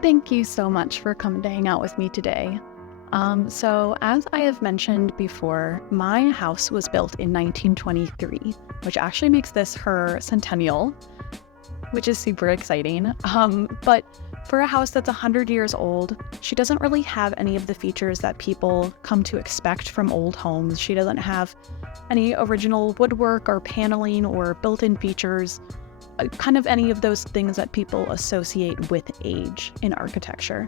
Thank you so much for coming to hang out with me today. So as I have mentioned before, my house was built in 1923, which actually makes this her centennial, which is super exciting. But for a house that's 100 years old, she doesn't really have any of the features that people come to expect from old homes. She doesn't have any original woodwork or paneling or built-in features, kind of any of those things that people associate with age in architecture.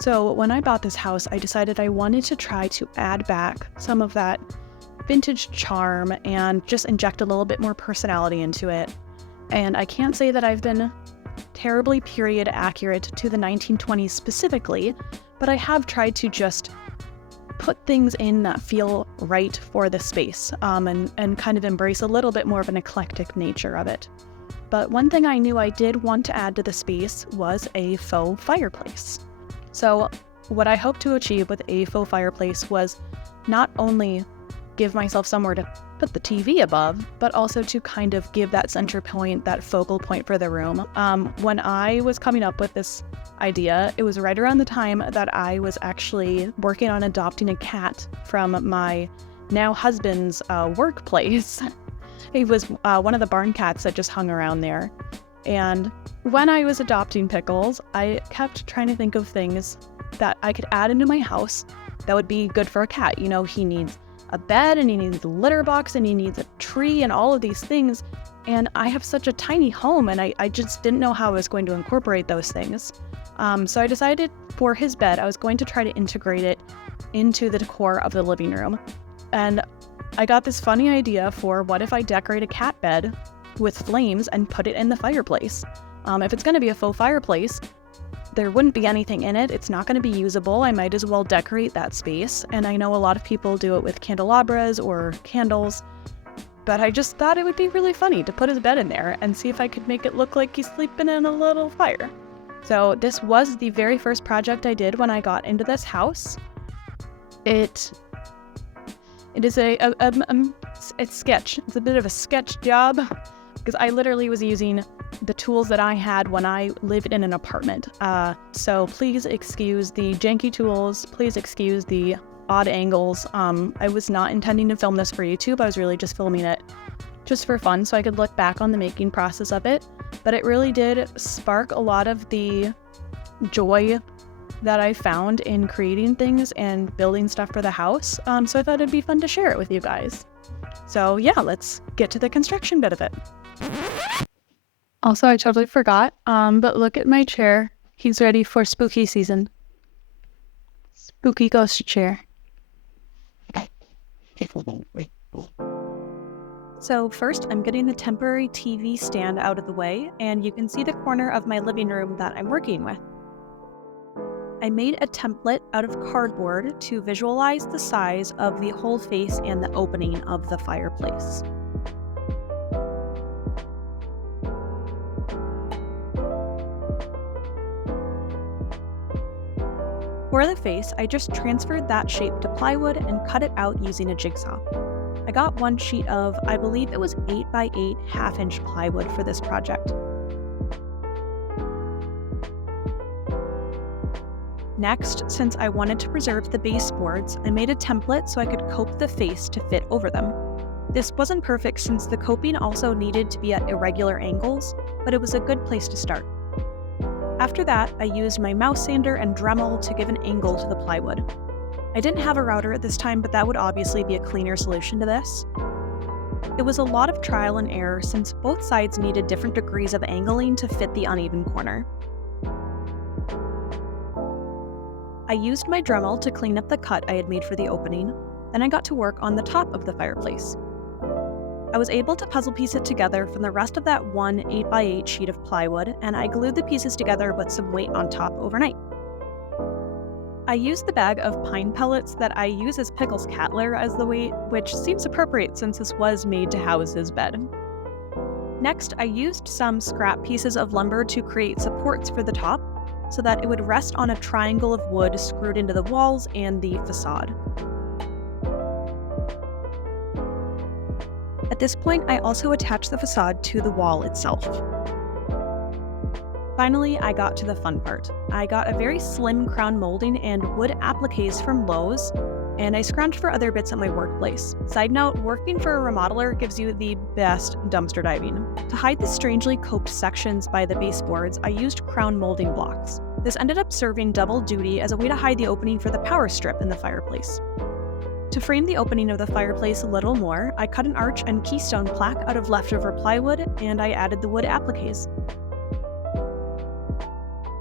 So when I bought this house, I decided I wanted to try to add back some of that vintage charm and just inject a little bit more personality into it. And I can't say that I've been terribly period accurate to the 1920s specifically, but I have tried to just put things in that feel right for the space, and kind of embrace a little bit more of an eclectic nature of it. But one thing I knew I did want to add to the space was a faux fireplace. So what I hoped to achieve with a faux fireplace was not only give myself somewhere to put the TV above, but also to kind of give that center point, that focal point for the room. When I was coming up with this idea, it was right around the time that I was actually working on adopting a cat from my now husband's workplace. He was one of the barn cats that just hung around there. And when I was adopting Pickles, I kept trying to think of things that I could add into my house that would be good for a cat. You know, he needs a bed and he needs a litter box and he needs a tree and all of these things. And I have such a tiny home and I just didn't know how I was going to incorporate those things. So I decided for his bed, I was going to try to integrate it into the decor of the living room. And I got this funny idea for what if I decorate a cat bed with flames and put it in the fireplace. If it's going to be a faux fireplace, there wouldn't be anything in it. It's not going to be usable. I might as well decorate that space. And I know a lot of people do it with candelabras or candles, but I just thought it would be really funny to put his bed in there and see if I could make it look like he's sleeping in a little fire. So this was the very first project I did when I got into this house. It is it's sketch. It's a bit of a sketch job because I literally was using the tools that I had when I lived in an apartment. So please excuse the janky tools. Please excuse the odd angles. I was not intending to film this for YouTube. I was really just filming it just for fun so I could look back on the making process of it. But it really did spark a lot of the joy that I found in creating things and building stuff for the house. So I thought it'd be fun to share it with you guys. So yeah, let's get to the construction bit of it. Also, I totally forgot, but look at my chair. He's ready for spooky season. Spooky ghost chair. So first, I'm getting the temporary TV stand out of the way, and you can see the corner of my living room that I'm working with. I made a template out of cardboard to visualize the size of the whole face and the opening of the fireplace. For the face, I just transferred that shape to plywood and cut it out using a jigsaw. I got one sheet of, I believe it was 8x8 half-inch plywood for this project. Next, since I wanted to preserve the baseboards, I made a template so I could cope the face to fit over them. This wasn't perfect since the coping also needed to be at irregular angles, but it was a good place to start. After that, I used my mouse sander and Dremel to give an angle to the plywood. I didn't have a router at this time, but that would obviously be a cleaner solution to this. It was a lot of trial and error since both sides needed different degrees of angling to fit the uneven corner. I used my Dremel to clean up the cut I had made for the opening, then I got to work on the top of the fireplace. I was able to puzzle piece it together from the rest of that one 8x8 sheet of plywood, and I glued the pieces together with some weight on top overnight. I used the bag of pine pellets that I use as Pickles' cat litter as the weight, which seems appropriate since this was made to house his bed. Next, I used some scrap pieces of lumber to create supports for the top, so that it would rest on a triangle of wood screwed into the walls and the facade. At this point, I also attached the facade to the wall itself. Finally, I got to the fun part. I got a very slim crown molding and wood appliques from Lowe's, and I scrounged for other bits at my workplace. Side note, working for a remodeler gives you the best dumpster diving. To hide the strangely coped sections by the baseboards, I used crown molding blocks. This ended up serving double duty as a way to hide the opening for the power strip in the fireplace. To frame the opening of the fireplace a little more, I cut an arch and keystone plaque out of leftover plywood, and I added the wood appliques.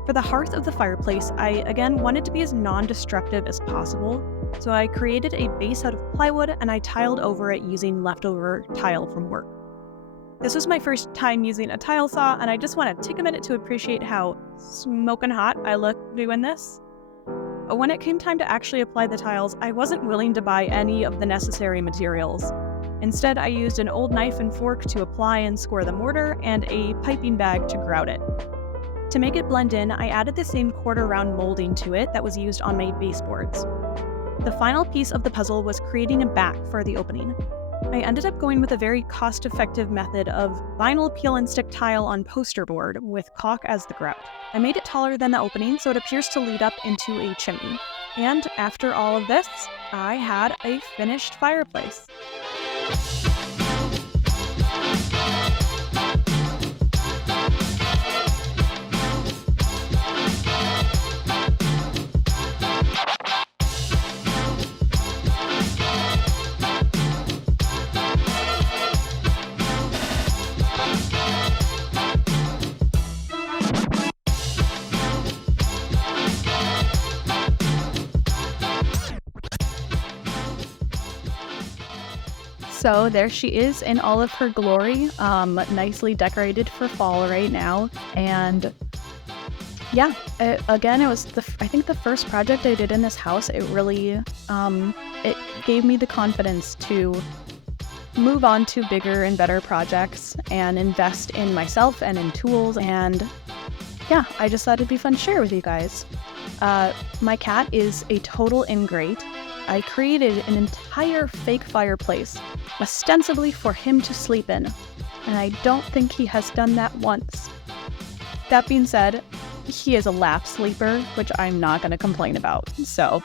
For the hearth of the fireplace, I again wanted to be as non-destructive as possible, so I created a base out of plywood and I tiled over it using leftover tile from work. This was my first time using a tile saw, and I just want to take a minute to appreciate how smoking hot I look doing this. But when it came time to actually apply the tiles, I wasn't willing to buy any of the necessary materials. Instead, I used an old knife and fork to apply and score the mortar and a piping bag to grout it. To make it blend in, I added the same quarter-round molding to it that was used on my baseboards. The final piece of the puzzle was creating a back for the opening. I ended up going with a very cost-effective method of vinyl peel and stick tile on poster board with caulk as the grout. I made it taller than the opening so it appears to lead up into a chimney. And after all of this, I had a finished fireplace. So there she is in all of her glory, nicely decorated for fall right now. And yeah, again, it was I think the first project I did in this house. It really, it gave me the confidence to move on to bigger and better projects and invest in myself and in tools. And yeah, I just thought it'd be fun to share with you guys. My cat is a total ingrate. I created an entire fake fireplace, ostensibly for him to sleep in, and I don't think he has done that once. That being said, he is a lap sleeper, which I'm not going to complain about, so.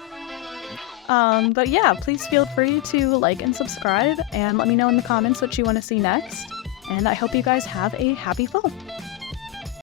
But yeah, please feel free to like and subscribe, and let me know in the comments what you want to see next, and I hope you guys have a happy fall.